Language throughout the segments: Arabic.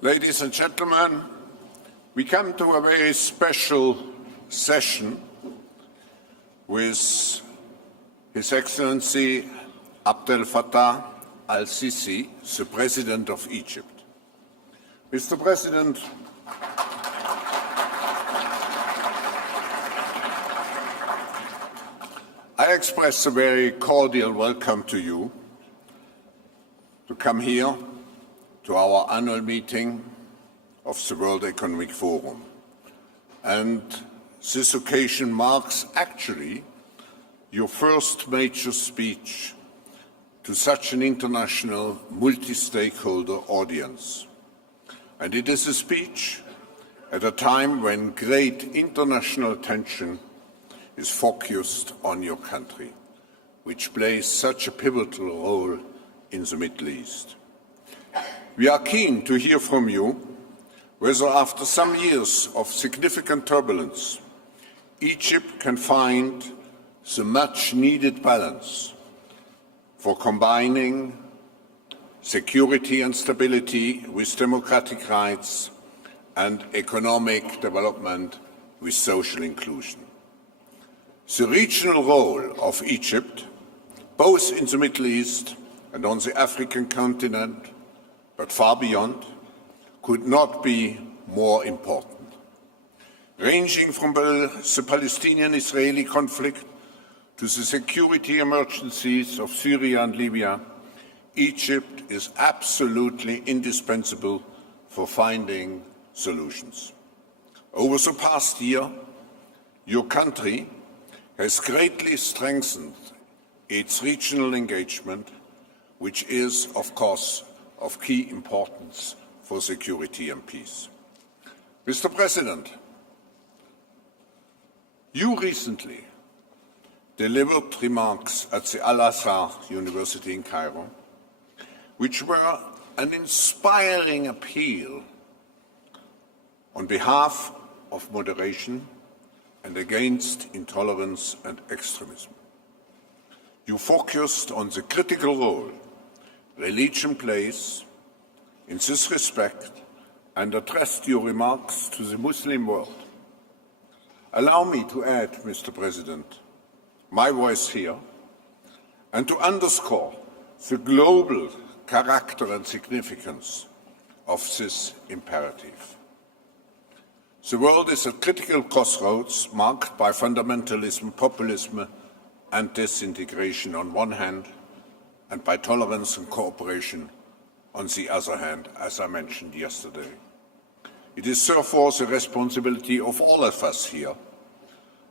Ladies and gentlemen, we come to a very special session with His Excellency Abdel Fattah al-Sisi, the President of Egypt. Mr. President, I express a very cordial welcome to you to come here to our annual meeting of the World Economic Forum. And this occasion marks actually your first major speech to such an international multi-stakeholder audience. And it is a speech at a time when great international attention is focused on your country, which plays such a pivotal role in the Middle East. We are keen to hear from you whether after some years of significant turbulence, Egypt can find the much-needed balance for combining security and stability with democratic rights and economic development with social inclusion. The regional role of Egypt, both in the Middle East and on the African continent, but far beyond, could not be more important. Ranging from the Palestinian-Israeli conflict to the security emergencies of Syria and Libya, Egypt is absolutely indispensable for finding solutions. Over the past year, your country has greatly strengthened its regional engagement, which is, of course, of key importance for security and peace. Mr. President, you recently delivered remarks at the Al-Azhar University in Cairo, which were an inspiring appeal on behalf of moderation and against intolerance and extremism. You focused on the critical role religion plays in this respect and addressed your remarks to the Muslim world. Allow me to add, Mr. President, my voice here and to underscore the global character and significance of this imperative. The world is at critical crossroads marked by fundamentalism, populism and disintegration on one hand, and by tolerance and cooperation on the other hand, as I mentioned yesterday. It is therefore the responsibility of all of us here,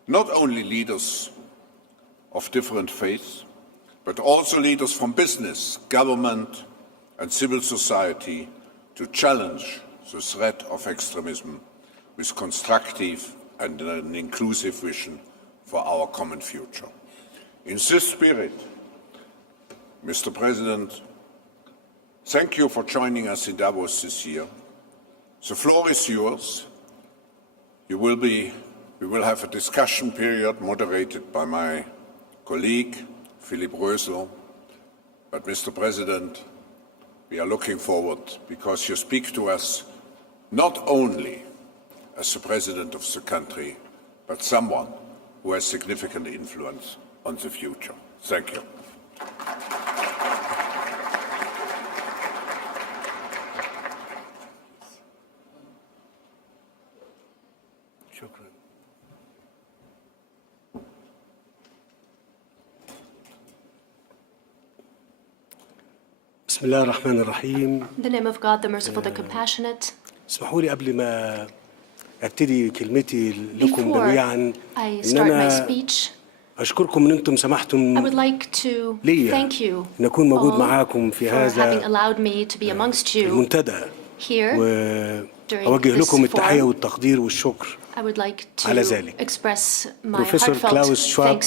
not only leaders of different faiths, but also leaders from business, government and civil society, to challenge the threat of extremism with constructive and an inclusive vision for our common future. In this spirit, Mr. President, thank you for joining us in Davos this year. The floor is yours. We will have a discussion period moderated by my colleague, Philipp Rösler. But Mr. President, we are looking forward because you speak to us not only as the President of the country, but someone who has significant influence on the future. Thank you. بسم الله الرحمن الرحيم. In the name of God, the merciful, the compassionate. اسمحوا لي قبل ما ابتدي كلمتي لكم جميعا ان انا اشكركم ان انتم سمحتم لي ان اكون موجود معاكم في هذا المنتدى واوجه لكم التحيه والتقدير والشكر على ذلك. بروفيسور كلاوس شواب،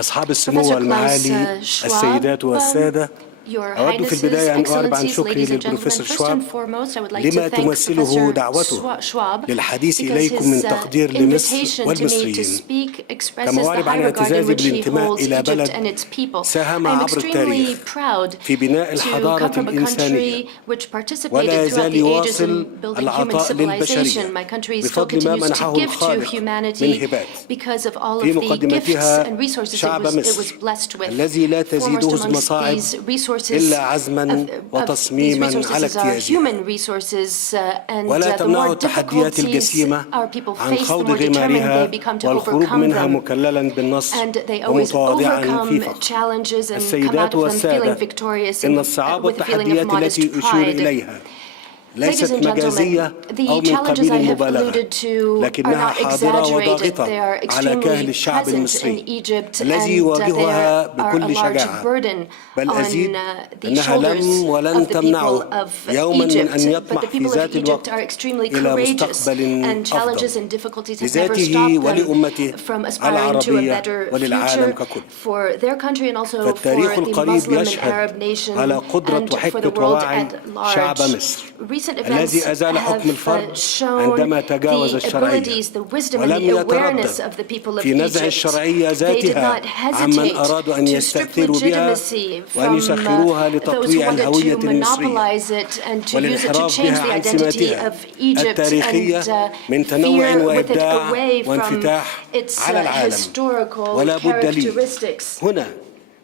اصحاب السمو والمعالي، السيدات والساده، Your أود في Highnesses, البداية أن أعرب عن Excellencies, شكري ladies and gentlemen, للبروفيسور first شواب and foremost, I would like لما to thank تمثله Professor دعوته Schwab للحديث because إليكم من his تقدير لمصر invitation to me to والمصريين. speak expresses كما the أعرب high عن regard in اعتزازي which he بالانتماء holds إلى Egypt بلد and its people. ساهم I am عبر extremely التاريخ proud في بناء to الحضارة come from a الإنسانية country which participated ولا throughout يزال the ages يواصل in building human العطاء civilization. للبشرية My country still بفضل ما continues to منحه give to الخالق من humanity هبات because of all في of the gifts مقدمتها and resources شعب it was مصر blessed with. الذي لا Foremost تزيده amongst المصاعب these resources إلا عزما وتصميما على is our اجتيازها human resources, and ولا the تمنع more التحديات difficulties الجسيمة our people عن face, the خوض more determined they غمارها become to والخروج overcome منها them. مكللا بالنصر And they always ومتواضعا في overcome فخر. challenges and come السيدات out of them feeling والسادة victorious إن and الصعاب with a feeling of والتحديات modest التي أشير pride. إليها Ladies ليست and مجازية gentlemen, أو the من challenges قبيل I have المبالغة alluded to are لكنها not حاضرة exaggerated. وضاغطة They are على كاهل extremely الشعب present in المصري Egypt, الذي and they يواجهها are a بكل large شجاعة. burden بل أزيد on the أنها shoulders لم ولن of the people تمنعه of يوما من أن Egypt. But يطمح the في people of ذات Egypt الوقت are extremely إلى courageous, مستقبل and challenges أفضل and difficulties have never لذاته stopped them ولأمته from aspiring to a العربية better وللعالم future ككل. for their country and also فالتاريخ for the القريب Muslim and يشهد Arab nation على قدرة and for the وحكمة world ووعي at شعب large. مصر Recent events الذي أزال حكم الفرد have shown عندما تجاوز the الشرعية abilities, the wisdom and ولم the awareness يتردد of the people of في نزع Egypt. الشرعية They did ذاتها not عمن hesitate أرادوا أن to strip يستأثروا بها legitimacy وأن from يسخروها those who لتطويع wanted to الهوية المصرية monopolize it and to use it to والانحراف change بها the عن identity سماتها of Egypt التاريخية and من تنوع veer with it وإبداع away from وانفتاح its على العالم. historical ولا بد لي characteristics. هنا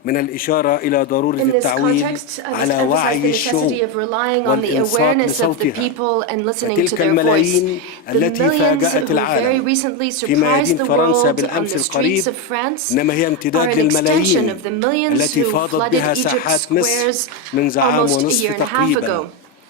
من الإشارة إلى ضرورة In this التعويل context, I must على emphasize وعي the الشعوب necessity of relying on the والإنصات awareness of the لصوتها people and listening to فتلك their voice. الملايين The التي millions فاجأت who very العالم recently في surprised ميادين the فرنسا world on بالأمس the القريب streets of France إنما هي are امتداد an extension للملايين of the millions التي who فاضت flooded بها Egypt's ساحات مصر squares منذ عام almost a ونصف year and a half تقريبا ago.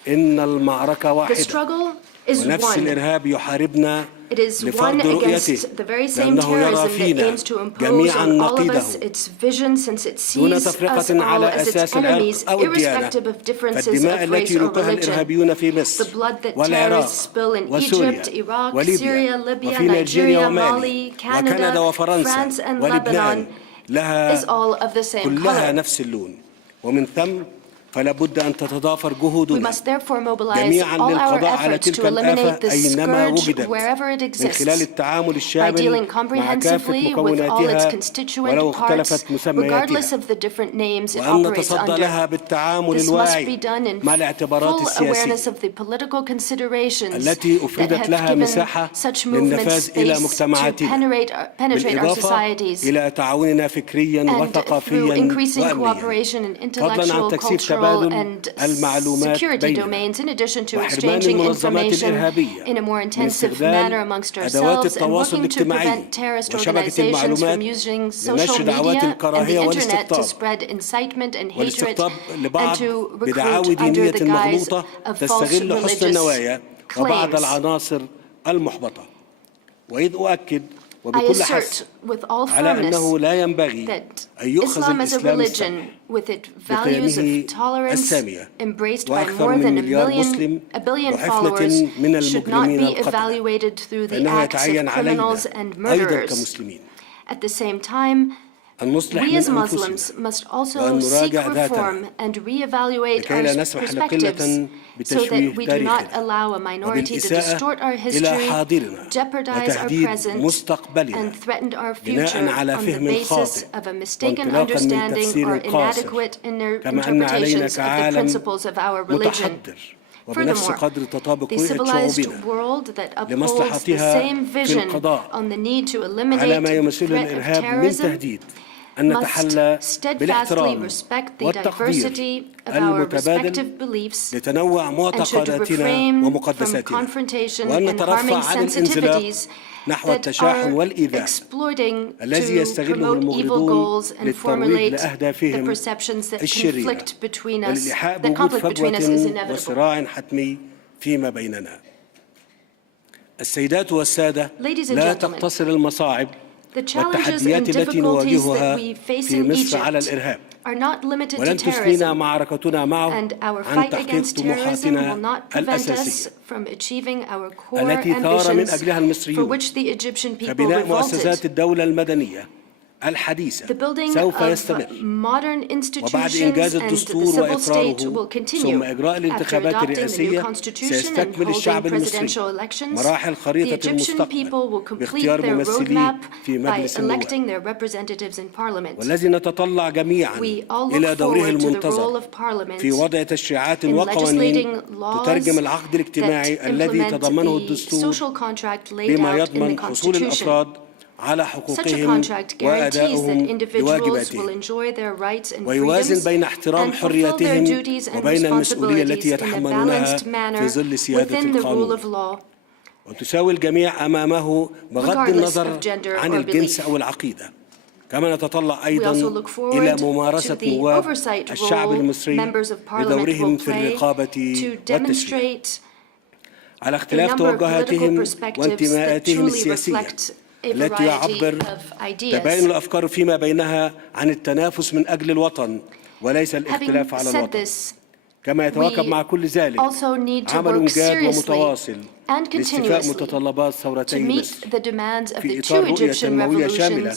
إن المعركة The واحدة struggle is ونفس one. الإرهاب يحاربنا It is one لفرض رؤيته against the very same لأنه يرى terrorism that فينا aims to impose جميعا on all of نقيضه us its vision, since it دون sees us تفرقة all على as its أساس enemies, العرق أو الديانة irrespective of differences فالدماء of race التي or يلقيها religion. الإرهابيون في The مصر blood that والعراق terrorists spill in وسوريا Egypt, Iraq, وليبيا Syria, Libya, وفي نيجيريا Nigeria, ومالي Mali, وكندا Canada, وفرنسا France, and ولبنان Lebanon لها is all of the same كلها color. نفس اللون ومن ثم فلا بد أن تتضافر We جهودنا must therefore mobilize جميعا all our للقضاء على efforts تلك to eliminate الآفة the أينما scourge وجدت wherever it من خلال exists التعامل by الشامل dealing مع كافة comprehensively with all its مكوناتها constituent ولو parts, اختلفت مسمياتها regardless of the different names it وأن operates نتصدى under. لها بالتعامل This must be الواعي done in مع الاعتبارات full السياسية awareness of the political considerations التي that أفردت have لها given مساحة such movements للنفاذ إلى space to مجتمعاتنا penetrate our بالإضافة societies, إلى تعاوننا فكريا and through وثقافيا increasing وأمنيا cooperation in فضلا عن intellectual, تكثيف cultural, تبادل and المعلومات security بيننا domains, in addition to وحرمان exchanging المنظمات information الإرهابية in a more من intensive استخدام manner amongst أدوات ourselves, and التواصل working to الاجتماعي prevent terrorist وشبكة organizations المعلومات from using social لنشر دعوات media and the الكراهية internet to والاستقطاب spread incitement and hatred والاستقطاب and لبعض to بدعاوى recruit under دينية the guise مغلوطة of false تستغل حسن religious النوايا وبعض claims. العناصر المحبطة وإذ أؤكد I وبكل حسم assert with all على أنه firmness لا ينبغي that أن يؤخذ Islam as a الإسلام religion, السمح with its values بقيمه of tolerance السامية embraced by وأكثر more من than مليار مسلم a billion وحفنة followers, من should not المجرمين be القتلة evaluated through the فإنه acts of يتعين علينا criminals and أيضا murderers. كمسلمين At the same time, أن نصلح we من as Muslims أنفسنا must also وأن seek نراجع reform ذاتنا and reevaluate لكي لا our نسمح perspectives لقلة so that بتشويه we do not تاريخنا allow a minority to وبالإساءة distort our إلى history, حاضرنا jeopardize our وتهديد present, مستقبلنا and threaten our بناء future على on the فهم basis خاطئ of a mistaken وانطلاقا من understanding تفسير or قاصر inadequate in their كما أن علينا interpretations of the كعالم principles of our religion. متحضر وبنفس Furthermore, قدر تطابق the رؤية civilized شعوبنا world that upholds the لمصلحتها same في vision القضاء on the need to على eliminate ما the يمثله threat of الإرهاب من terrorism تهديد أن نتحلى must steadfastly بالاحترام respect the والتقدير diversity of our المتبادل respective beliefs لتنوع and should معتقداتنا refrain from ومقدساتنا confrontation وأن and نترفع harming عن الانزلاق sensitivities نحو that التشاحن are والإيذاء exploiting الذي to يستغله promote evil المغرضون goals and للترويج formulate the لأهدافهم perceptions that الشريرة conflict between us, والإيحاء that بوجود conflict between us is فجوة inevitable. وصراع حتمي فيما بيننا. السيدات والسادة Ladies and لا gentlemen, تقتصر المصاعب the challenges and والتحديات التي difficulties نواجهها that we face في in مصر على Egypt الإرهاب are not limited to ولن تثنينا terrorism, معركتنا معه and our عن fight تحقيق against terrorism will طموحاتنا not prevent us الأساسية from achieving our core التي ثار من ambitions أجلها for المصريون which the Egyptian people كبناء مؤسسات revolted. الدولة المدنية الحديثة The building سوف of يستمر، modern وبعد institutions إنجاز and the الدستور civil state will وإقراره continue. ثم إجراء After الانتخابات adopting the new الرئاسية constitution and سيستكمل holding الشعب المصري presidential elections, مراحل the خريطة Egyptian المستقبل people will complete باختيار their ممثليه roadmap في by مجلس النواب، electing their representatives in parliament. والذي نتطلع جميعا We all إلى look دوره forward to the role المنتظر of parliament في وضع تشريعات in وقوانين legislating laws تترجم العقد الاجتماعي that الذي implement تضمنه the الدستور social contract laid بما out in the يضمن حصول constitution. الأفراد على Such a حقوقهم contract guarantees that وأدائهم individuals will لواجباتهم، enjoy their rights and ويوازن freedoms بين احترام and fulfill their حرياتهم duties and وبين المسؤولية responsibilities التي in a يتحملونها balanced manner في ظل سيادة within the rule القانون، of law, وتساوي الجميع أمامه بغض regardless النظر of gender عن or الجنس belief. أو العقيدة. كما نتطلع We also أيضا look forward إلى to ممارسة the نواب oversight الشعب role المصري members of parliament بدورهم will في play الرقابة to والتشريع demonstrate على a اختلاف number of political توجهاتهم perspectives that وانتماءاتهم truly السياسية reflect a التي variety يعبر of ideas. تباين الأفكار فيما بينها عن التنافس من أجل الوطن وليس Having الاختلاف على said الوطن. this, كما يتواكب مع كل ذلك also need to عمل work جاد seriously ومتواصل and لاستيفاء continuously متطلبات to ثورتي meet مصر the demands of في the two إطار رؤية Egyptian تنموية شاملة revolutions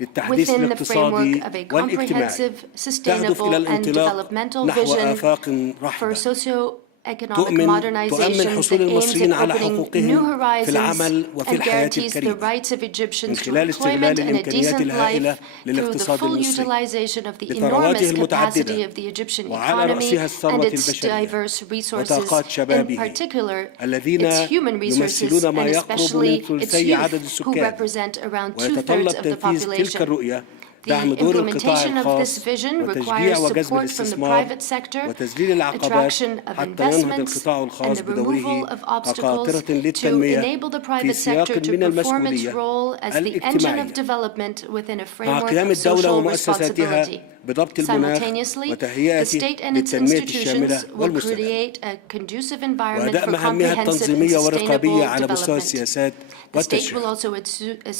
للتحديث within the الاقتصادي framework of a والاجتماعي comprehensive, تهدف إلى sustainable, and الانطلاق developmental نحو vision آفاق for رحبة socio-economic تؤمن modernization حصول that aims المصريين at على opening حقوقهم new في horizons العمل وفي and الحياة guarantees the الكريمة rights of من Egyptians to خلال employment استغلال and a الإمكانيات decent الهائلة life through the للاقتصاد full المصري utilization of the لثرواته enormous capacity المتعددة of the Egyptian وعلى economy رأسها and الثروة its البشرية diverse resources, وطاقات in شبابه particular الذين its human resources يمثلون ما and يقرب من especially its ثلثي عدد youth, who السكان، represent around ويتطلب 2/3 of the تنفيذ تلك population. الرؤية The دعم دور القطاع implementation of this الخاص vision وتشجيع requires وجذب support from the الاستثمار private sector, وتذليل العقبات attraction of حتى ينهض investments, القطاع and الخاص the بدوره removal of obstacles كقاطرة to للتنمية enable the في private سياق sector to من perform its المسؤولية role as the engine of الاجتماعية development within a مع framework قيام of الدولة social ومؤسساتها responsibility. بضبط المناخ Simultaneously, the وتهيئته state and its للتنمية الشاملة institutions will والمستدامة create a conducive environment وأداء for مهامها comprehensive and التنظيمية والرقابية sustainable على مستوى development. السياسات The state will والتشريع also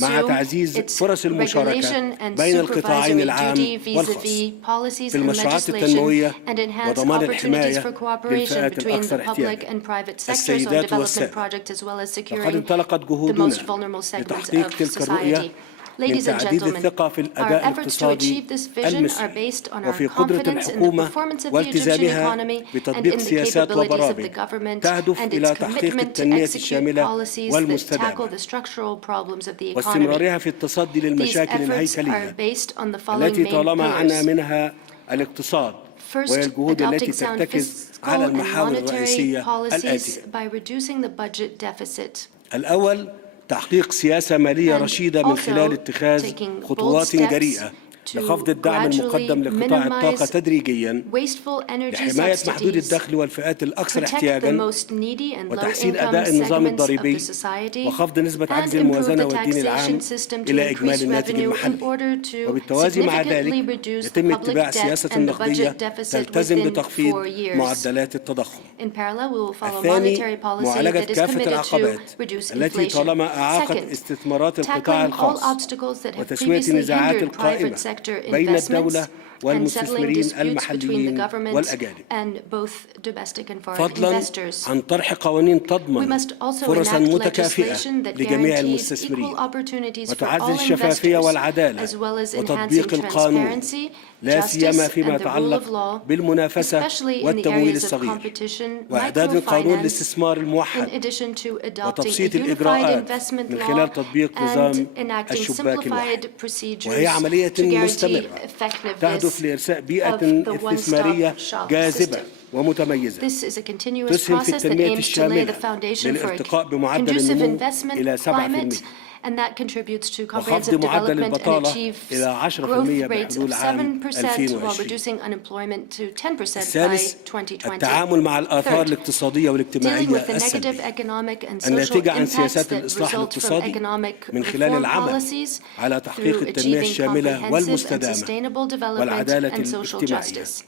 مع assume تعزيز its فرص المشاركة regulation and بين القطاعين supervisory العام duty والخاص vis-à-vis policies في and المشروعات legislation التنموية and enhance وضمان opportunities الحماية for cooperation للفئات between the الأكثر public احتياجاً and private sectors on السيدات development والسادة. projects as well as وقد securing انطلقت the جهودنا most vulnerable segments لتحقيق of تلك الرؤية society. من Ladies and تعزيز gentlemen, الثقة في our الأداء efforts to الاقتصادي achieve this vision are المصري based on our وفي قدرة confidence in the الحكومة performance of the Egyptian والتزامها economy and بتطبيق in the سياسات capabilities of the وبرامج government تهدف and إلى its تحقيق commitment to التنمية execute الشاملة policies that tackle والمستدامة the structural problems of the economy. واستمرارها في التصدي These للمشاكل efforts are الهيكلية based on the following التي main طالما عنا pillars. منها الاقتصاد First, وهي الجهود التي adopting sound ترتكز fiscal على and المحاور monetary الرئيسية policies الآتية. by reducing the budget deficit. الأول تحقيق سياسة مالية And رشيدة من خلال also اتخاذ taking خطوات bold steps جريئة to لخفض الدعم المقدم gradually لقطاع الطاقة minimize تدريجيا wasteful energy لحماية محدود subsidies, الدخل والفئات الأكثر protect the احتياجا most needy and وتحسين low-income أداء النظام segments of الضريبي the society, وخفض نسبة and عجز improve الموازنة the والدين العام taxation system to إلى إجمالي increase الناتج revenue in المحلي. order to وبالتوازي مع significantly ذلك reduce the يتم public اتباع debt سياسة and the نقدية budget deficit تلتزم within بتخفيض 4 years. معدلات التضخم. In parallel, we will follow الثاني monetary policy معالجة that is كافة committed to العقبات reduce التي inflation. طالما أعاقت Second, استثمارات القطاع tackling all الخاص obstacles that have وتسوية previously النزاعات hindered القائمة private sector بين investments الدولة and settling والمستثمرين disputes between the المحليين government والأجانب. and both domestic and foreign فضلا investors. عن طرح قوانين We تضمن must also فرصا enact متكافئة legislation that لجميع guarantees equal المستثمرين opportunities for وتعزز all الشفافية investors, والعدالة as well as enhancing وتطبيق القانون transparency, لا سيما justice, فيما and the rule of يتعلق law, بالمنافسة especially in the والتمويل areas of الصغير competition, وإعداد القانون microfinance, الاستثمار in الموحد addition to adopting a وتبسيط unified الإجراءات investment من law خلال تطبيق نظام and enacting الشباك الواحد simplified procedures وهي عملية to guarantee مستمرة تهدف effectiveness لإرساء of بيئة the استثمارية one-stop shop جاذبة system. ومتميزة This is a continuous تسهم في process that التنمية aims to lay the الشاملة foundation for a للارتقاء بمعدل conducive النمو investment إلى 7% climate, and that contributes to وخفض comprehensive معدل development and البطالة achieves إلى 10% growth rates of بحلول عام 7% while 2020. reducing unemployment to 10% by الثالث 2020. التعامل مع الآثار Third, الاقتصادية dealing والاجتماعية with the negative السلبية economic and social الناتجة عن impacts سياسات that الإصلاح result from الاقتصادي economic من خلال reform العمل policies على تحقيق through التنمية achieving الشاملة comprehensive and والمستدامة sustainable development والعدالة and social الاجتماعية. justice.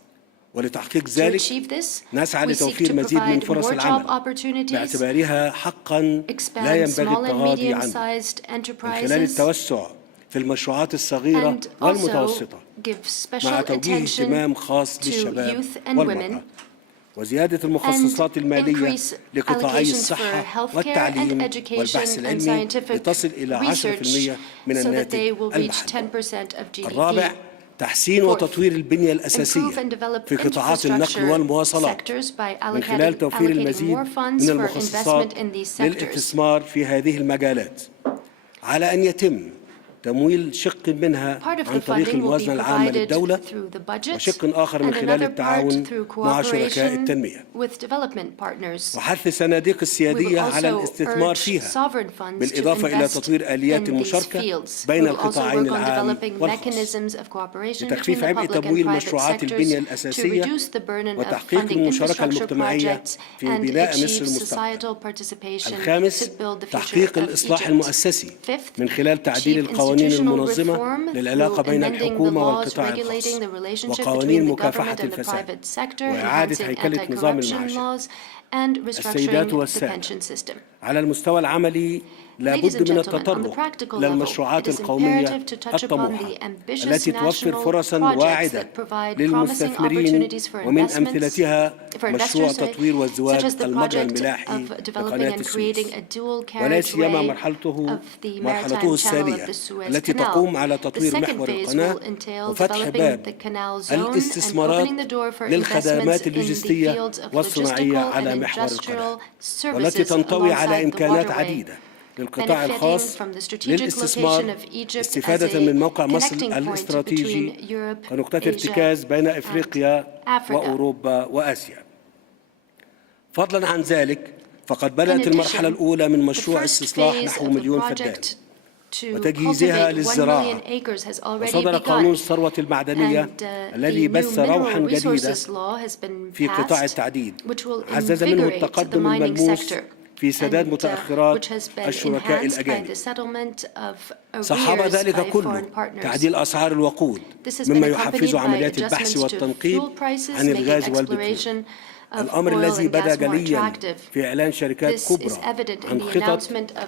ولتحقيق To ذلك achieve this, نسعى we seek لتوفير to مزيد من provide فرص more job العمل opportunities, باعتبارها حقا لا expand ينبغي small and التغاضي عنه medium-sized من خلال enterprises, التوسع في المشروعات الصغيرة and also والمتوسطة give special مع توجيه attention اهتمام خاص to بالشباب youth and women, والمرأة. وزيادة المخصصات المالية لقطاعي الصحة والتعليم والبحث العلمي لتصل إلى 10% من الناتج المحلي. الرابع، تحسين وتطوير البنية الأساسية في قطاعات النقل والمواصلات من خلال توفير المزيد من المخصصات للاستثمار في هذه المجالات، على أن يتم تمويل شق منها عن طريق الموازنة العامة للدولة، وشق آخر من خلال التعاون مع شركاء التنمية، وحث الصناديق السيادية على الاستثمار فيها، بالإضافة إلى تطوير آليات المشاركة بين القطاعين العام والخاص لتخفيف عبء تمويل مشروعات البنية الأساسية وتحقيق المشاركة المجتمعية في بناء مصر المستقبل. الخامس، تحقيق الإصلاح المؤسسي من خلال تعديل القوانين المنظمة للعلاقة بين الحكومة والقطاع الخاص وقوانين مكافحة الفساد وإعادة هيكلة نظام المعاشات. السيدات والسادة، على المستوى العملي لا بد من التطرق للمشروعات القومية الطموحة التي توفر فرصاً واعدة للمستثمرين، ومن أمثلتها مشروع تطوير وازدواج المجرى الملاحي لقناة السويس، ولا سيما مرحلته الثانية التي تقوم على تطوير محور القناة وفتح باب الاستثمارات للخدمات اللوجستية والصناعية على محور القناة، والتي تنطوي على إمكانات عديدة للقطاع الخاص للاستثمار، استفادة من موقع مصر الاستراتيجي كنقطة ارتكاز بين إفريقيا وأوروبا وآسيا. فضلا عن ذلك، فقد بدأت المرحلة الأولى من مشروع استصلاح نحو 1,000,000 فدان وتجهيزها للزراعة، وصدر قانون الثروة المعدنية الذي بث روحا جديدة في قطاع التعدين، عزز منه التقدم الملموس في سداد متأخرات الشركاء الأجانب. صحب ذلك كله تعديل أسعار الوقود، مما يحفز عمليات البحث والتنقيب عن الغاز والبترول، الأمر الذي بدا جليا في إعلان شركات كبرى عن خطط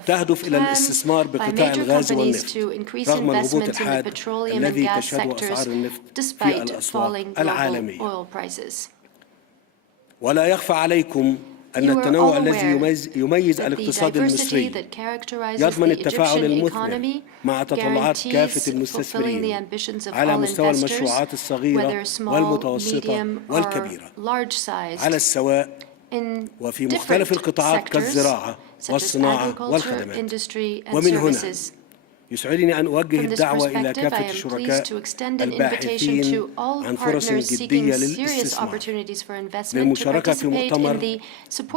تهدف إلى الاستثمار بقطاع الغاز والنفط رغم الهبوط الحاد الذي تشهده أسعار النفط في الأسواق العالمية. ولا يخفى عليكم أن التنوع الذي يميز الاقتصاد المصري يضمن التفاعل المثمر مع تطلعات كافة المستثمرين على مستوى المشروعات الصغيرة والمتوسطة والكبيرة على السواء وفي مختلف القطاعات كالزراعة والصناعة والخدمات. ومن هنا يسعدني أن أوجه الدعوة إلى كافة الشركاء الباحثين عن فرص جدية للاستثمار للمشاركة في مؤتمر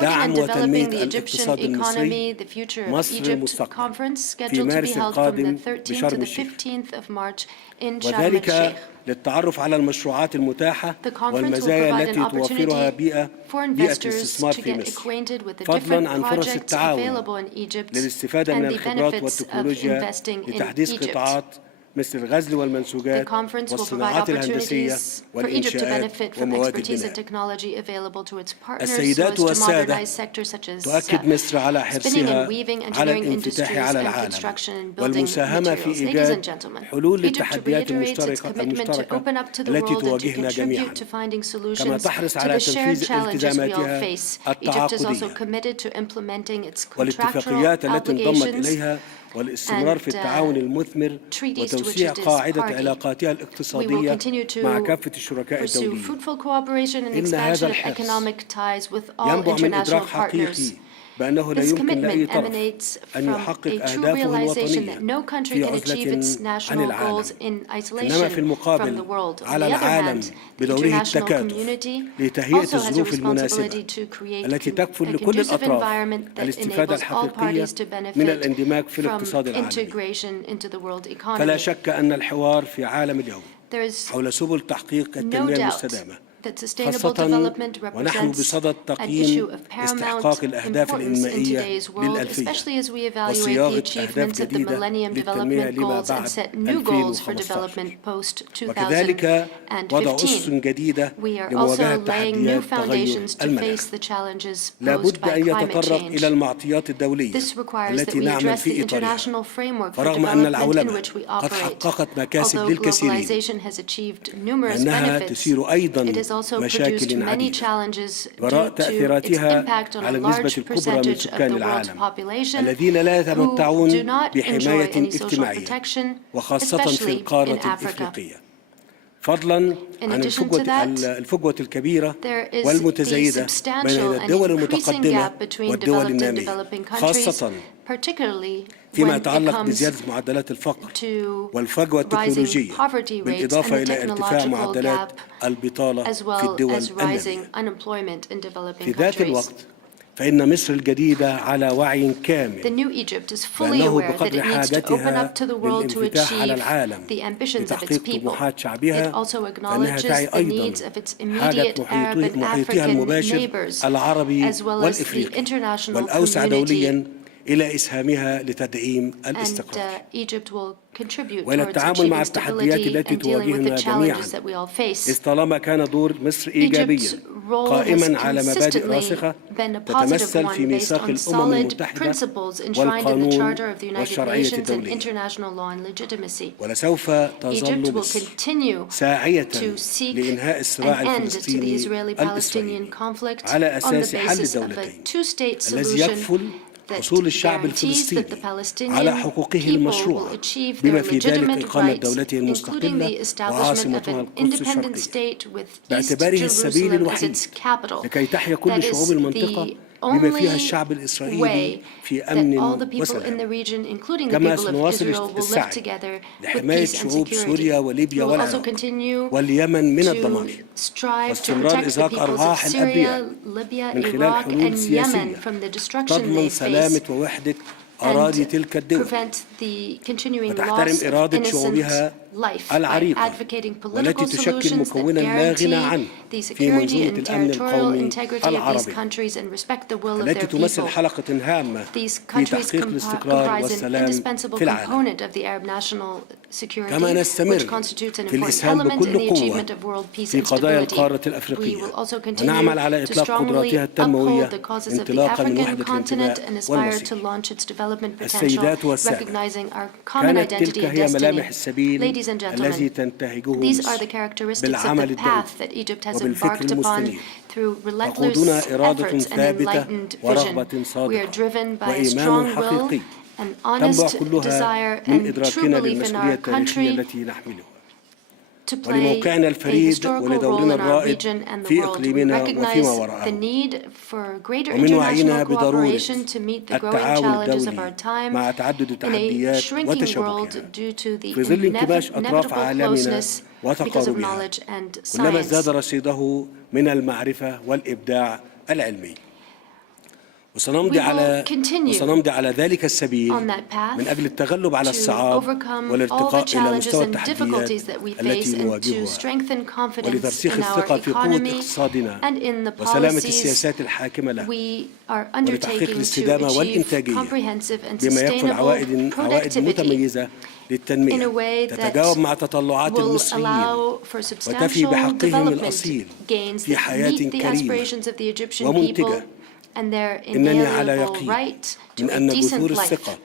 دعم وتنمية الاقتصاد المصري مصر المستقبل في مارس القادم بشرم الشيخ، وذلك للتعرف على المشروعات المتاحة والمزايا التي توفرها بيئة الاستثمار في مصر، فضلا عن فرص التعاون للاستفادة من الخبرات والتكنولوجيا لتحديث قطاعات مثل الغزل والمنسوجات والصناعات الهندسية والإنشاءات ومواد البناء. السيدات والسادة، تؤكد مصر على حرصها على الانفتاح على العالم والمساهمة في إيجاد حلول للتحديات المشتركة التي تواجهنا جميعا، كما تحرص على تنفيذ التزاماتها التعاقدية والاتفاقيات التي انضمت إليها والاستمرار في التعاون المثمر وتوسيع قاعدة علاقاتها الاقتصادية مع كافة الشركاء الدوليين. إن هذا الحرص ينبع من إدراك حقيقي بأنه لا يمكن لأي طرف أن يحقق أهدافه الوطنية في عزلة عن العالم، إنما في المقابل على العالم بدوره التكاتف لتهيئة الظروف المناسبة التي تكفل لكل الأطراف الاستفادة الحقيقية من الاندماج في الاقتصاد العالمي. فلا شك أن الحوار في عالم اليوم حول سبل تحقيق التنمية المستدامة، خاصة ونحن بصدد تقييم استحقاق الأهداف الإنمائية للألفية وصياغة أهداف جديدة للتنمية لما بعد 2015، وكذلك وضع أسس جديدة لمواجهة تحديات تغير المناخ. لا بد أن يتطرق إلى المعطيات الدولية التي نعمل في إطارها، فرغم أن العولمة قد حققت مكاسب للكثيرين، فإنها تثير أيضا مشاكل عديدة وراء تأثيراتها على النسبة الكبرى من سكان العالم الذين لا يتمتعون بحماية اجتماعية وخاصة في القارة الإفريقية. فضلاً عن الفجوة الكبيرة والمتزايدة بين الدول المتقدمة والدول النامية، خاصة فيما يتعلق بزيادة معدلات الفقر والفجوة التكنولوجية، بالإضافة إلى ارتفاع معدلات البطالة في الدول النامية. في ذات الوقت فإن مصر الجديدة على وعي كامل بأنه بقدر حاجتها للانفتاح على العالم لتحقيق طموحات شعبها، فإنها تعي أيضاً حاجة محيطها المباشر العربي والإفريقي والأوسع دولياً إلى إسهامها لتدعيم الاستقرار وإلى التعامل مع التحديات التي تواجهنا جميعاً، إذ طالما كان دور مصر إيجابياً قائماً على مبادئ راسخة تتمثل في ميثاق الأمم المتحدة والقانون والشرعية الدولية. ولسوف تظل مصر ساعية لإنهاء الصراع الفلسطيني الإسرائيلي على أساس حل الدولتين الذي يكفل حصول الشعب الفلسطيني على حقوقه المشروعة، بما في ذلك إقامة دولته المستقلة وعاصمتها القدس الشرقية، باعتباره السبيل الوحيد لكي تحيا كل شعوب المنطقة بما فيها الشعب الإسرائيلي في أمن وسلام. كما سنواصل السعي لحماية شعوب سوريا وليبيا والعراق واليمن من الدمار، واستمرار إزهاق أرواح الأبرياء من خلال حلول سياسية تضمن سلامة ووحدة أراضي تلك الدول وتحترم إرادة شعوبها العريقة والتي تشكل مكوناً لا غنى عنه في منظومة الأمن القومي العربي، التي تمثل حلقة هامة في تحقيق الاستقرار والسلام في العالم. كما نستمر في الإسهام بكل قوة في قضايا القارة الأفريقية ونعمل على إطلاق قدراتها التنموية انطلاقاً من وحدة الانتماء والمصير. السيدات والسادة، كانت تلك هي ملامح السبيل الذي تنتهجه مصر بالعمل الدولي وبالفكر المستنير، تقودنا إرادة ثابتة ورغبة صادقة وإيمان حقيقي تنبع كلها من إدراكنا للمسؤولية التاريخية التي نحملها ولموقعنا الفريد ولدورنا الرائد في إقليمنا وفيما وراءه، ومن وعينا بضرورة التعاون الدولي مع تعدد التحديات وتشابكها في ظل انكماش أطراف عالمنا وتقاربها، كلما ازداد رصيده من المعرفة والإبداع العلمي. وسنمضي على ذلك السبيل من أجل التغلب على الصعاب والارتقاء إلى مستوى التحديات التي نواجهها، ولترسيخ الثقة في قوة اقتصادنا وسلامة السياسات الحاكمة له، ولتحقيق الاستدامة والإنتاجية بما يكفل عوائد متميزة للتنمية تتجاوب مع تطلعات المصريين وتفي بحقهم الأصيل في حياة كريمة ومنتجة. إنني على يقين من أن جذور الثقة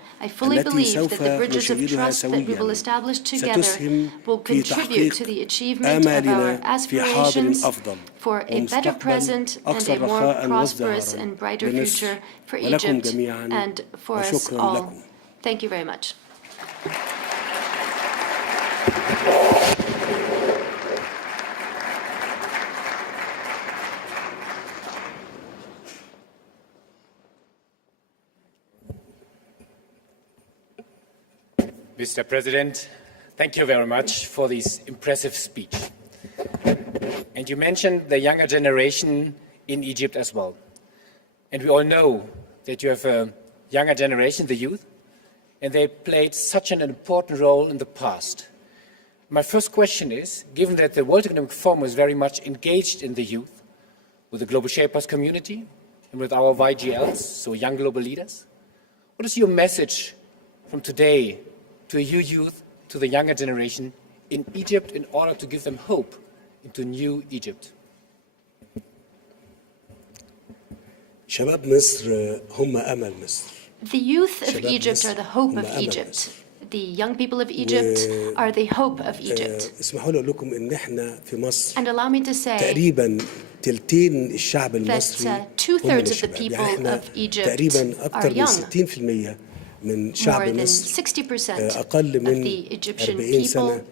التي سوف نشيدها سويا ستسهم في تحقيق آمالنا في حاضر أفضل ومستقبل أكثر رخاء وازدهارا لمصر ولكم جميعا، وشكرا لكم. Mr. President, thank you very much for this impressive speech. And you mentioned the younger generation in Egypt as well. And we all know that you have a younger generation, the youth, and they played such an important role in the past. My first question is, given that the World Economic Forum is very much engaged in the youth, with the Global Shapers community, and with our YGLs, so young global leaders, what is your message from today to you youth, to the younger generation in Egypt in order to give them hope into new Egypt? شباب مصر هم أمل مصر. The youth of Egypt are the hope of Egypt. the young people of Egypt are the hope of Egypt. اسمحوا لي أقول لكم إن إحنا في مصر And allow me to say تقريبا تلتين الشعب المصري that two-thirds of the people of Egypt تقريبا are أكثر من young. 60% من شعب More than مصر 60% أقل of من the Egyptian 40 people سنة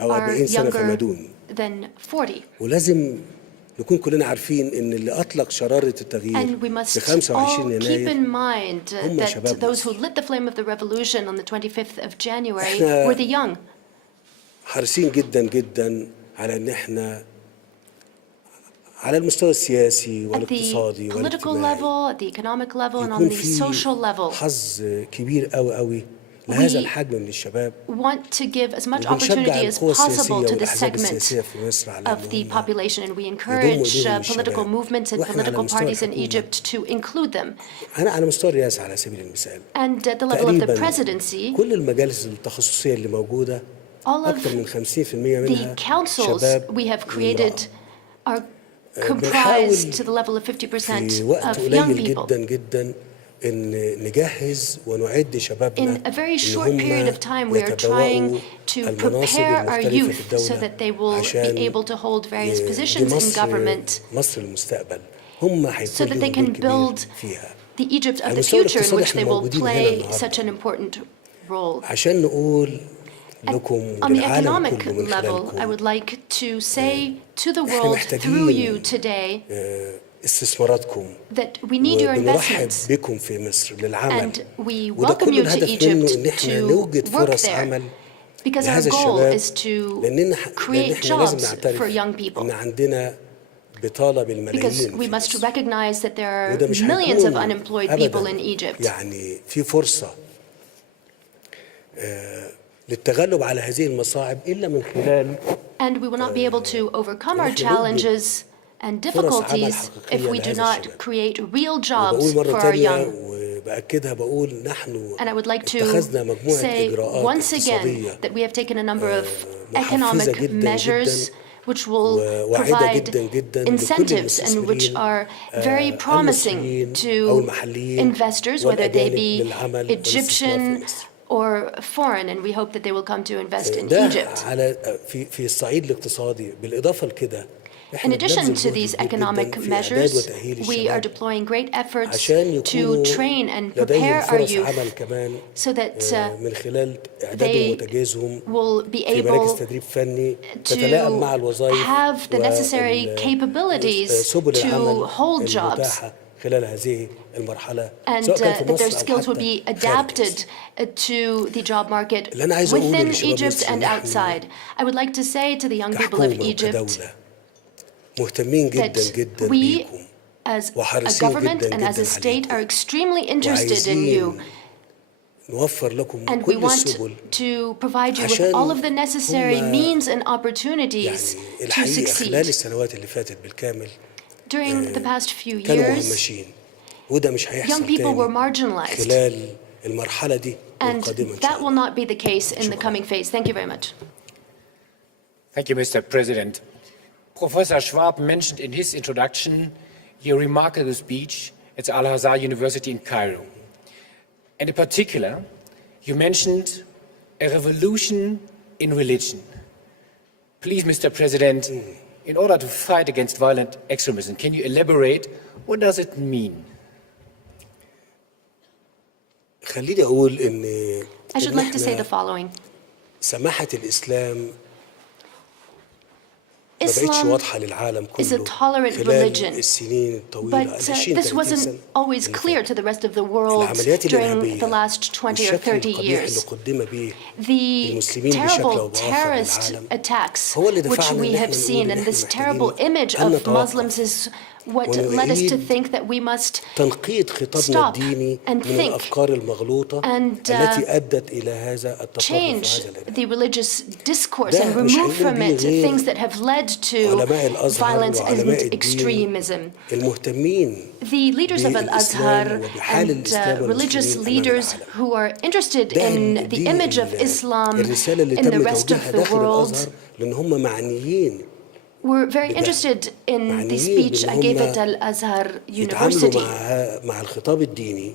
أو are 40 سنة فما younger دون. than 40. ولازم نكون كلنا عارفين إن اللي أطلق شرارة التغيير And we في must 25 all keep in يناير mind هم that شباب those who مصر. lit the flame of the revolution on the 25th of January إحنا were the young. حريصين جدا جدا على إن إحنا على المستوى السياسي At the والاقتصادي political والاجتماعي level, at the economic level, and on يكون the في social level, حظ كبير قوي قوي لهذا We الحجم من الشباب. want to give as much وبنشجع opportunity as القوى السياسية possible to this والأحزاب segment السياسية في مصر على of the إن هم population, and we يضموا encourage إليهم political الشباب. movements and وإحنا على political مستوى parties in الحكومة Egypt to include them. أنا على مستوى الرئاسة على سبيل المثال And at the level of the تقريبا presidency, كل المجالس التخصصية اللي موجودة all of أكثر من 50% منها the councils شباب we have وامرأة. created are comprised to the level of 50% في وقت of young قليل people. جدا جدا إن نجهز ونعد شبابنا In a very إن short period هم of time, we are trying to المناصب prepare our المختلفة youth في so الدولة that they will عشان be able to hold various دي positions in government, مصر المستقبل هم so هيكون that they لهم can دور كبير build فيها. the Egypt of على the المستوى future in الاقتصادي which احنا they will موجودين هنا play النهاردة such an important role. عشان نقول لكم On the وللعالم economic كله من level, I خلالكم would like to say to the إحنا world محتاجين through you today استثماراتكم that we need your وبنرحب investments, بكم في مصر للعمل. and we وده welcome كل you to الهدف منه Egypt إن احنا to نوجد work فرص there, عمل because our لهذا goal الشباب is to لأن create احنا لازم jobs نعترف for young people. إن عندنا بطالة Because بالملايين we في must مصر. recognize that there are وده مش millions of هيكون unemployed people أبداً in Egypt. يعني في فرصة للتغلب على هذه المصاعب إلا من خلال And we will not be able to overcome our نحن challenges and difficulties if we do not create real jobs وبقول مرة for our تانية young. وبأكدها بقول نحن And I would like to اتخذنا مجموعة say إجراءات once again اقتصادية that we have taken a number of محفزة economic جداً measures which will وواعدة provide جداً جداً لكل incentives and which المستثمرين are very promising المصريين to أو المحليين investors, whether they والأجانب be للعمل والاستثمار في Egyptian مصر. or foreign, and we hope that they will come to invest in ده Egypt. على في الصعيد الاقتصادي بالإضافة لكده In احنا addition بنبذل to جهد these كبير جداً economic في إعداد measures, وتأهيل we are الشباب deploying great efforts عشان to يكونوا train and لديهم prepare our فرص youth عمل كمان so that من خلال إعدادهم they وتجهيزهم will be في مراكز able تدريب فني تتلائم مع to الوظائف have the necessary capabilities سبل to العمل hold jobs, المتاحة خلال هذه المرحلة and سواء كان في that their مصر أو skills will حتى be خارج adapted مصر. to the job market اللي أنا عايز أقوله within لشباب Egypt مصر and إن إحنا outside. I would like to say to the young people of كحكومة Egypt وكدولة مهتمين جدا that جدا we بيكم as a وحريصين government جدا and as a جدا state are عليكم extremely interested in you, وعايزين نوفر لكم and we كل want السبل to provide you with عشان all of the necessary هم means and opportunities يعني to الحقيقة خلال succeed. السنوات اللي فاتت بالكامل During the past few كانوا years, مهمشين وده مش young هيحصل people were تاني marginalized, خلال المرحلة دي and والقادمة إن شاء that will الله. not be the case in the coming phase. Thank you very much. Thank you, Mr. President. Professor Schwab mentioned in his introduction your remarkable speech at the Al-Azhar University in Cairo. And in particular, you mentioned a revolution in religion. Please, Mr. President, in order to fight against violent extremism, can you elaborate what does it mean? خليني أقول إن I should like to say the إحنا following. سماحة الإسلام ما بقتش Islam واضحة للعالم is a كله tolerant خلال religion, السنين الطويلة but 20 this 30 wasn't سنة always اللي clear فاتت. to the rest of the world العمليات during الإرهابية the last 20 or والشكل 30 القبيح اللي years. قدم به The المسلمين بشكل أو terrible بآخر terrorist للعالم attacks هو اللي which دفعنا we إن have إحنا seen, نقول إن and this إحنا terrible محتاجين image أن of Muslims نتوقف is what led us to think that we must تنقيط خطابنا stop الديني and من think الأفكار المغلوطة and التي أدت إلى هذا التطرف change وهذا الإرهاب. the religious discourse ده and مش remove هيقوم from بيه it غير things that have led to علماء الأزهر violence وعلماء and الدين extremism. المهتمين The leaders of Al-Azhar بالإسلام وبحال and الإسلام religious والمسلمين أمام leaders العالم. who are interested ده in the image of Islam الرسالة اللي in the تم rest of توجيهها the داخل world. الأزهر لأن هم معنيين We're very interested in the speech I gave at Al-Azhar يتعاملوا University. مع الخطاب الديني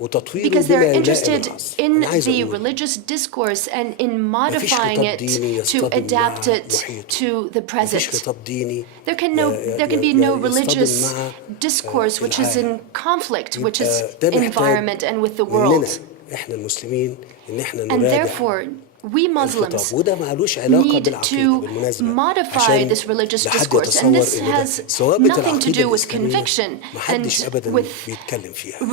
because they're interested in the religious discourse and in modifying it to adapt it to the present. There can be no religious discourse which is in conflict, which is environment and with the world. And therefore, we Muslims need to modify this religious discourse, and this has nothing to do with conviction and with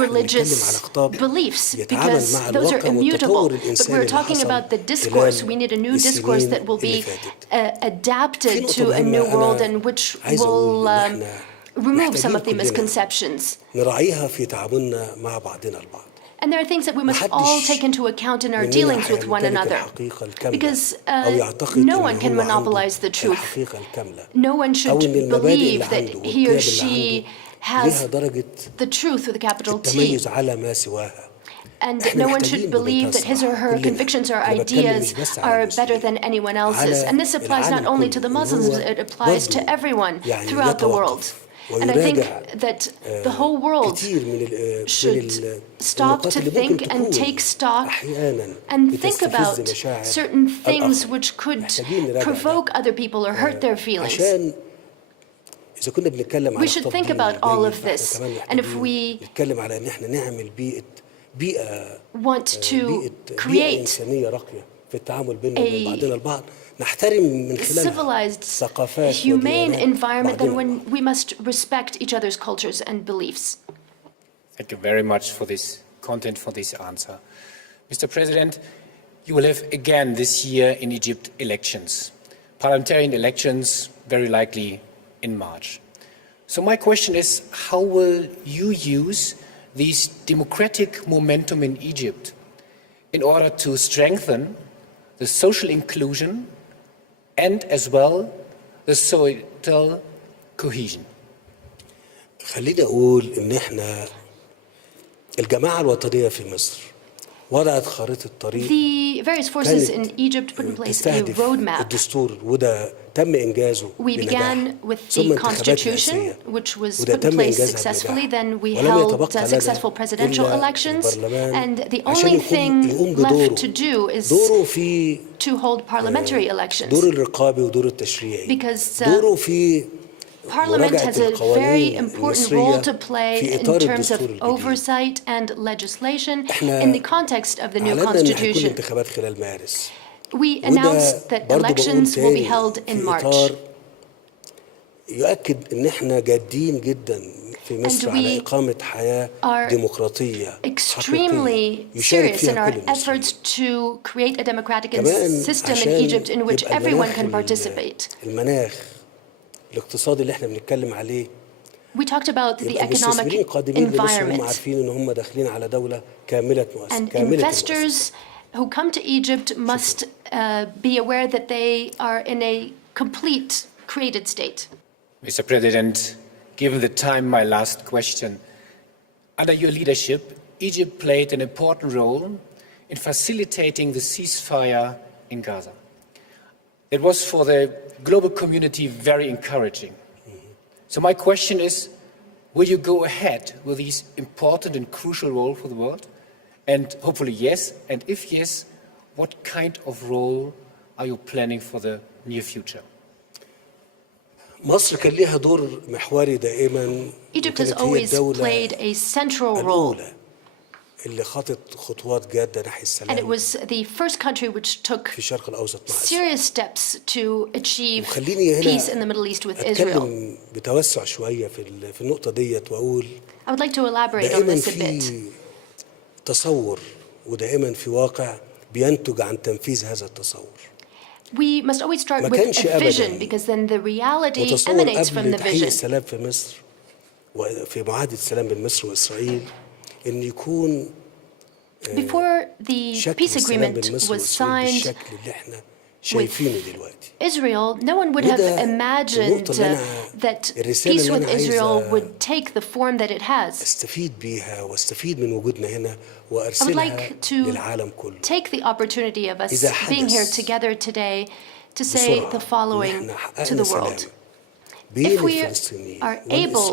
religious beliefs, because those are immutable. But we're talking about the discourse. We need a new discourse that will be adapted to a new world and which will remove some of the misconceptions. And there are things that we must all take into account in our dealings with one another, because no one can monopolize the truth. No one should believe that he or she has the truth with a capital T. And no one should believe that his or her convictions or ideas are better than anyone else's. And this applies not only to the Muslims, it applies to everyone throughout the world. And I think that the whole world should stop to think and take stock and think about certain things which could provoke other people or hurt their feelings. We should think about all of this. And if we want to create a civilized, humane environment, then we must respect each other's cultures and beliefs. Thank you very much for this content, for this answer. Mr. President, you will have again this year in Egypt elections, parliamentarian elections very likely in March. So my question is, how will you use this democratic momentum in Egypt in order to strengthen the social inclusion and as well the social cohesion? خليني أقول إن إحنا الجماعة الوطنية في مصر وضعت خارطة طريق. The various forces in Egypt put in place a roadmap. الدستور وده تم إنجازه We began with the constitution, which was put in place successfully. Then we held successful presidential elections, and the only thing left to do is to hold parliamentary elections. دور الرقابي ودور التشريعي. Because دوره في Parliament has a very important role to play in terms of oversight and legislation in the context of the new constitution. We announced that elections will be held in March. يؤكد إن إحنا جادين جدا في مصر على إقامة حياة ديمقراطية extremely serious in our efforts to create a democratic system in Egypt in which everyone can participate. المناخ الاقتصادي اللي احنا بنتكلم عليه. We talked about the economic environment. عارفين إن هم داخلين على دولة كاملة And investors who come to Egypt must be aware that they are in a complete created state. Mr. President, given the time, my last question. Under your leadership, Egypt played an important role in facilitating the ceasefire in Gaza. It was for the global community very encouraging. So my question is, will you go ahead with this important and crucial role for the world? And hopefully yes, and if yes, what kind of role are you planning for the near future? مصر كان لها دور محوري دائما. Egypt has always played a central role. اللي خطت خطوات جادة نحو السلام. And it was the first country which took في الشرق الأوسط serious steps to achieve peace in the Middle East with Israel. أتكلم بتوسع شوية في النقطة ديت وأقول I would like to elaborate on this a bit. تصور ودائما في واقع بينتج عن تنفيذ هذا التصور. We must always start with a vision, because then the reality emanates from the vision. السلام في مصر وفي معاهدة السلام بين مصر وإسرائيل إن يكون Before the peace agreement was signed with Israel, no one would have imagined that peace with Israel would take the form that it has. I would like to take the opportunity of us being here together today to say the following to the world. If we are able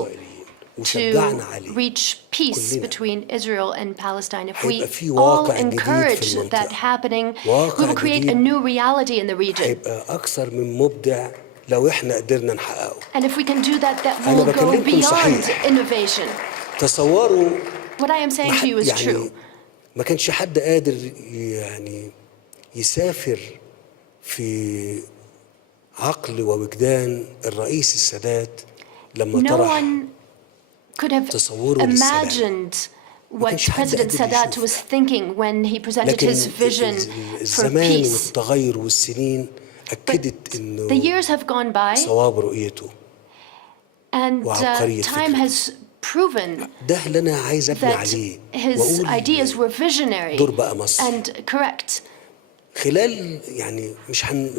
وشجعنا عليه reach peace كلنا. between Israel and Palestine. If we هيبقى في all واقع جديد في encourage المنطقة. that happening, we واقع will create a جديد new reality in the region. هيبقى أكثر من مبدع لو إحنا قدرنا نحققه. And if we can do that, that أنا will go بكلمكم beyond صحيح. innovation. تصوروا What I am saying to you is true. يعني ما كانش حد قادر يعني يسافر في عقل ووجدان الرئيس السادات لما No طرح one could have تصوره للسلام. imagined what كانش حد President قادر Sadat يشوفه. was thinking when he presented لكن his vision for الزمان peace. والتغير والسنين أكدت The إنه years have gone by, صواب رؤيته and وعبقرية time فكرته. has proven ده اللي أنا عايز أبني that عليه his ideas were visionary دور بقى مصر. and correct. خلال يعني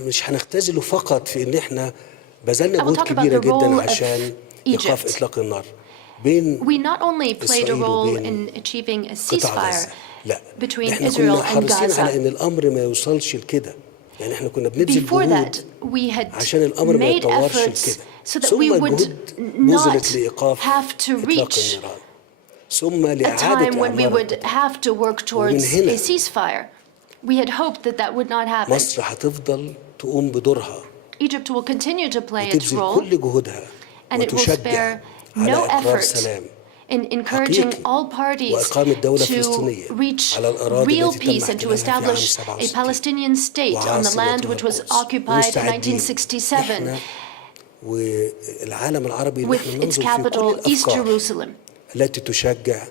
مش هنختزله فقط في إن إحنا I بذلنا will جهود talk about كبيرة the جدا role of عشان إيقاف Egypt. إطلاق النار بين We not only played a إسرائيل role وبين in achieving a قطاع ceasefire غزة. لا between إحنا Israel كنا and حريصين على Gaza. إن الأمر ما يوصلش لكده يعني إحنا كنا بنبذل Before جهود that, we had عشان الأمر ما made يتطورش efforts لكده so that we ثم would الجهود not بذلت لإيقاف have to إطلاق reach النيران ثم a time لإعادة when we إعمار would have to work towards هنا a ceasefire. We had hoped that that would not happen. مصر هتفضل تقوم بدورها Egypt will continue to play its وتبذل role, كل جهودها and it will وتشجع spare على no إقرار effort سلام in encouraging حقيقي all parties وإقامة دولة to فلسطينية reach على الأراضي real التي تم peace and to احتلالها في عام establish a 67 Palestinian state on the land which was القدس. occupied in ومستعدين 1967 إحنا والعالم العربي اللي with احنا its ننظر في كل capital, East الأفكار Jerusalem. التي تشجع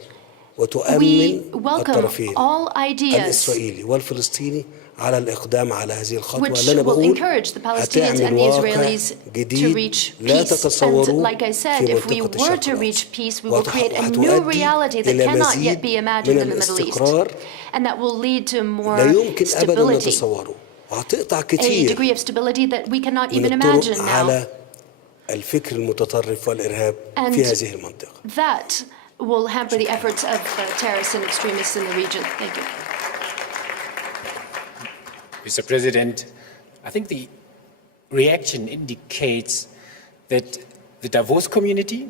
We وتؤمن welcome الطرفين all ideas الإسرائيلي والفلسطيني على الإقدام على هذه الخطوة which اللي أنا will بقول encourage the Palestinians هتعمل and the واقع Israelis to جديد reach لا peace. And تتصوروه like I said, في if we منطقة were الشرق to reach الأوسط peace, we will create a new وهتؤدي reality that إلى cannot yet مزيد be imagined من in the Middle East. الاستقرار And that will lead to more لا يمكن أبدا stability, نتصوره وهتقطع a كتير degree of stability that we cannot من even الطرق imagine now. على الفكر المتطرف والإرهاب في هذه المنطقة. That will hamper the efforts of terrorists and extremists in the region. Thank you. Mr. President, I think the reaction indicates that the Davos community,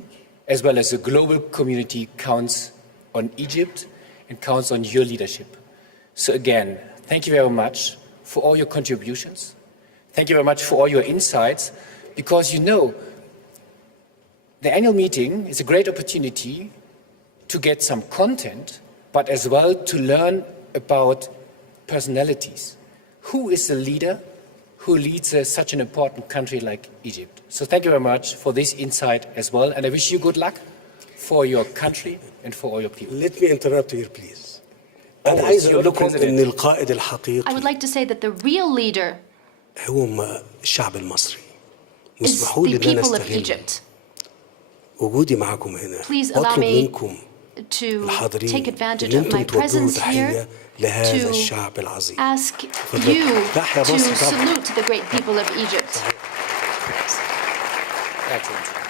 as well as the global community, counts on Egypt and counts on your leadership. So again, thank you very much for all your contributions. Thank you very much for all your insights, because you know, the annual meeting is a great opportunity to get some content, but as well to learn about personalities. Who is the leader who leads such an important country like Egypt? So thank you very much for this insight as well, and I wish you good luck for your country and for all your people. Let me interrupt here, please. أنا عايز أقول لكم إن القائد I الحقيقي would like to say that the real leader هو الشعب المصري. is اسمحوا the لي إن أنا people of أستغل Egypt. وجودي معكم هنا Please allow وأطلب me منكم to take الحاضرين advantage إن of my أنتم توجهوا presence تحية here لهذا to الشعب العظيم. ask فضلك. you تحيا to مصر طبعا. salute the great people of Egypt. Excellent.